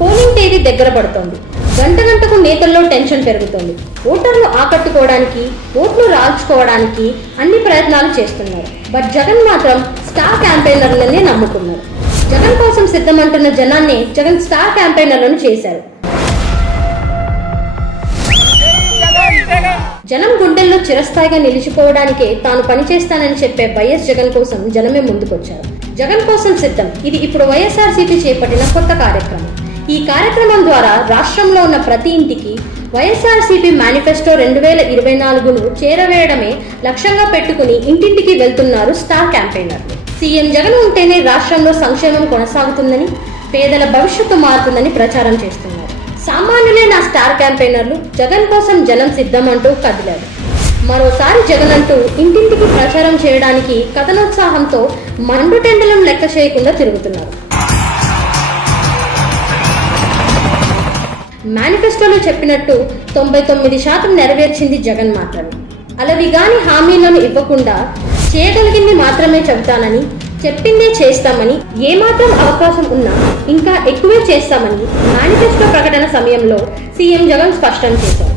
Polling తేదీ దగ్గర పడుతోంది. గంట గంటకు నేతల్లో టెన్షన్ పెరుగుతోంది. ఓటర్లు ఆకట్టుకోవడానికి, ఓట్లు రాల్చుకోవడానికి అన్ని ప్రయత్నాలు చేస్తున్నారు. బట్ జగన్ మాత్రం స్టార్ క్యాంపెయినర్లనే నమ్ముకున్నారు. జగన్ కోసం సిద్ధమంటున్న జనాన్ని జగన్ స్టార్ క్యాంపెయినర్లను చేశారు. జనం గుండెల్లో చిరస్థాయిగా నిలిచిపోవడానికే తాను పనిచేస్తానని చెప్పే వైఎస్ జగన్ కోసం జనమే ముందుకొచ్చారు. జగన్ కోసం సిద్ధం ఇది ఇప్పుడు వైఎస్ఆర్సీపీ చేపట్టిన కొత్త కార్యక్రమం. ఈ కార్యక్రమం ద్వారా రాష్ట్రంలో ఉన్న ప్రతి ఇంటికి వైఎస్ఆర్సీపీ మేనిఫెస్టో 2024ను చేరవేయడమే లక్ష్యంగా పెట్టుకుని ఇంటింటికి వెళ్తున్నారు స్టార్ క్యాంపెయినర్లు. సీఎం జగన్ ఉంటేనే రాష్ట్రంలో సంక్షేమం కొనసాగుతుందని, పేదల భవిష్యత్తు మారుతుందని ప్రచారం చేస్తున్నారు. సామాన్యులే నా స్టార్ క్యాంపెయినర్లు, జగన్ కోసం జనం సిద్ధమంటూ కదిలారు. మరోసారి జగన్ అంటూ ఇంటింటికి ప్రచారం చేయడానికి కథనోత్సాహంతో మండుటెండలను లెక్క చేయకుండా తిరుగుతున్నారు. మేనిఫెస్టోలో చెప్పినట్టు 99% నెరవేర్చింది జగన్ మాత్రమే. అలవిగాని హామీలను ఇవ్వకుండా చేయగలిగింది మాత్రమే చెబుతానని, చెప్పిందే చేస్తామని, ఏమాత్రం అవకాశం ఉన్నా ఇంకా ఎక్కువే చేస్తామని మేనిఫెస్టో ప్రకటన సమయంలో సీఎం జగన్ స్పష్టం చేశారు.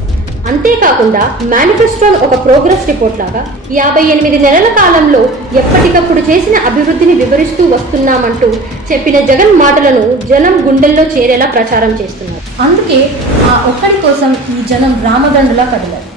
అంతేకాకుండా మేనిఫెస్టోను ఒక ప్రోగ్రెస్ రిపోర్ట్ లాగా 58 నెలల కాలంలో ఎప్పటికప్పుడు చేసిన అభివృద్ధిని వివరిస్తూ వస్తున్నామంటూ చెప్పిన జగన్ మాటలను జనం గుండెల్లో చేరేలా ప్రచారం చేస్తున్నారు. అందుకే ఆ ఒక్కడి కోసం ఈ జనం రామదండులా కదిలారు.